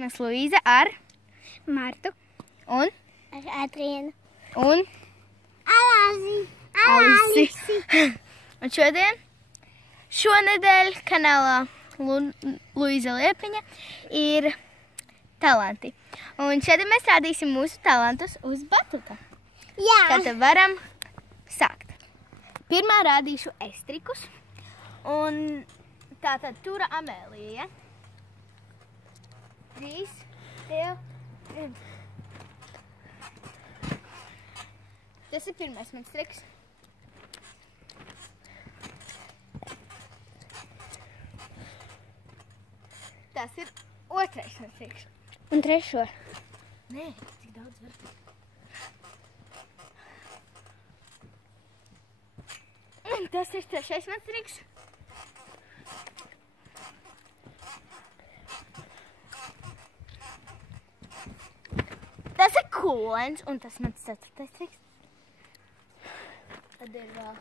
Mēs Luīza ar Martu. un Ar Adrienu. un Alisi. Un šonedēļ kanālā Luīza Liepiņa ir talanti. Un šodien mēs rādīsim mūsu talantus uz batuta. Jā. Tātad varam sākt. Pirmā rādīšu estrikus. Un tātad tura Amēlija. 3, 2, 1. Tas ir pirmais mans triks. Tas ir otrais mans triks. Un trešo. Nē, cik daudz var. Un tas ir trešais mans triks. Tas ir kūlens, un tas mans ceturtais triks. Tad ir vēl.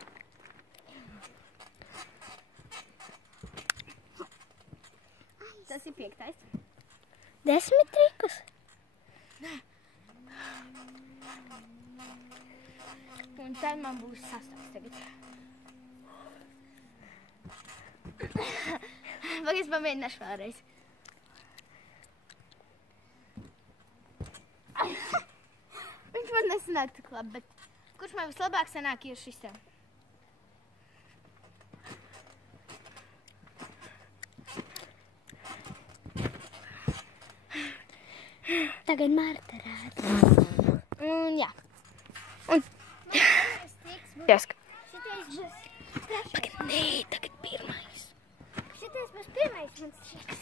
Tas ir piektais. 10 trikus. Un tad man būs sastāvs tagad. Vai es pamēģināšu vēlreiz. Viņš man nesanāk tik labi, bet kurš man vislabāk sanāk ir šis tev? Tagad Marta rāda. Jā. Un jāska. Šitais būs trešais. Tagad nē, tagad pirmais. Šitais būs pirmais mans triks.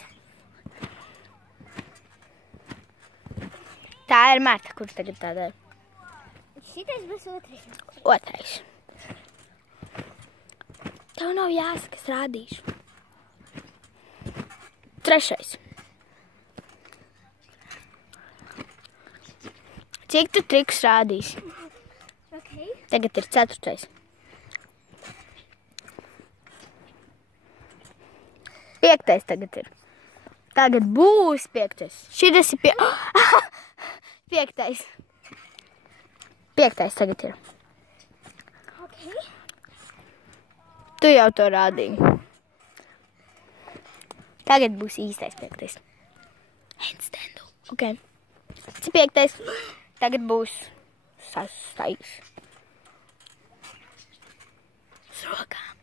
Tā ir Marta, kurš tagad tādēļ. Šitais būs otrais. Otrais. Tev nav jāsaka, es rādīšu. Trešais. Cik tu trikus rādīsi? Okay. Tagad ir ceturtais. Piektais tagad ir. Tagad būs piektais. Šitas ir piektais. Piektais tagad ir. Okay. Tu jau to rādīji. Tagad būs īstais piektais. Handstandu. Ok. Tas ir piektais. Tagad būs sastais. Uz rokām.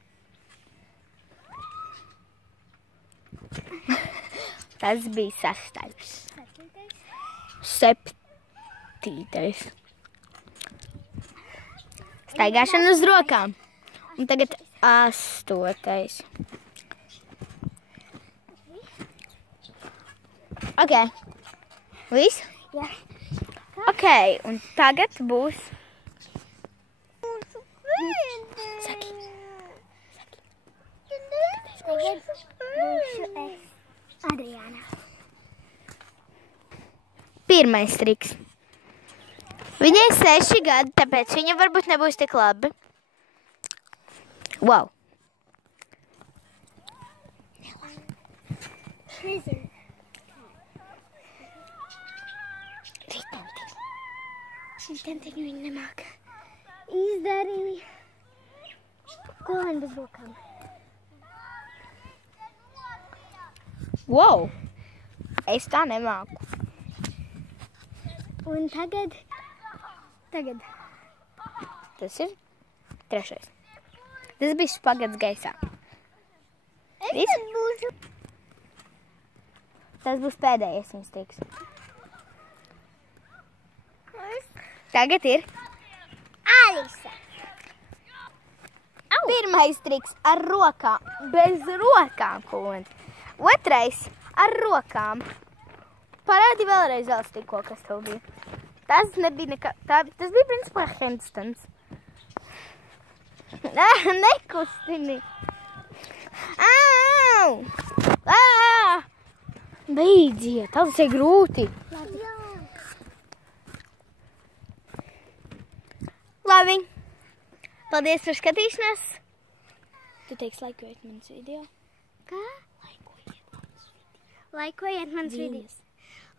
Tas bija sastais. Septītais. Staigāšana uz rokām. Un tagad astotais. Ok. Viss? Jā. Ok, un tagad būs... Saki. Tagad būšu es. Adriāna. Pirmais triks. Viņai 6 gadi, tāpēc viņa varbūt nebūs tik labi. Wow. Nezinu. Ritentiņu viņa nemāk. Izdarīja. Kolēni bez rokām. Wow. Es tā nemāku. Un tagad. Tas ir trešais. Tas bija špagats gaisā. Es tad būšu. Tas būs pēdējais viņas triks. Tagad ir Alisa. pirmais triks ar rokām, bez rokām, kūlens. Otrais ar rokām. Parādi vēlreiz tikko, kas tev bija. Tas nebija nekā, tas bija principā handstands. Nekustini. Au! Beidziet, tas ir grūti. Labi. Paldies par skatīšanos. Tu teiksi, laikojiet manas video. Kā? Laikojiet manas video. Laikojiet mans videos.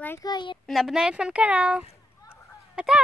Laikojiet. Un abonējiet manu kanālu. Atā!